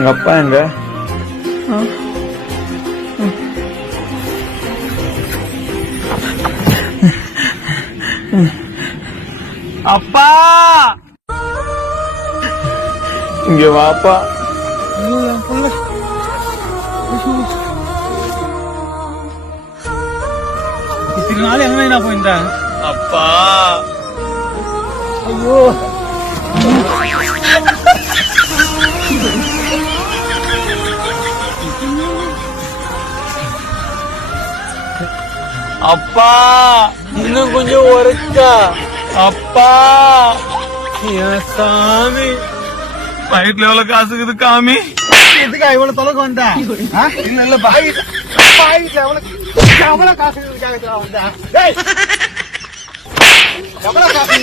எங்க அப்பா எங்க? அப்பா இங்க வாப்பா. இத்தனை நாள் எங்க போயிருந்தேன் அப்பா. ஐயோ அப்பா இன்னும் கொஞ்சம் ஒருக்கா. அப்பா என் சாமி, வயிற்றுல எவ்வளவு காசு இருக்குது காமி? எதுக்கா இவ்வளவு தொலைக்கு வந்தா? இல்ல இல்ல பாக்கெட்ல எவ்வளவு காசு வந்தா? எவ்வளவு காசு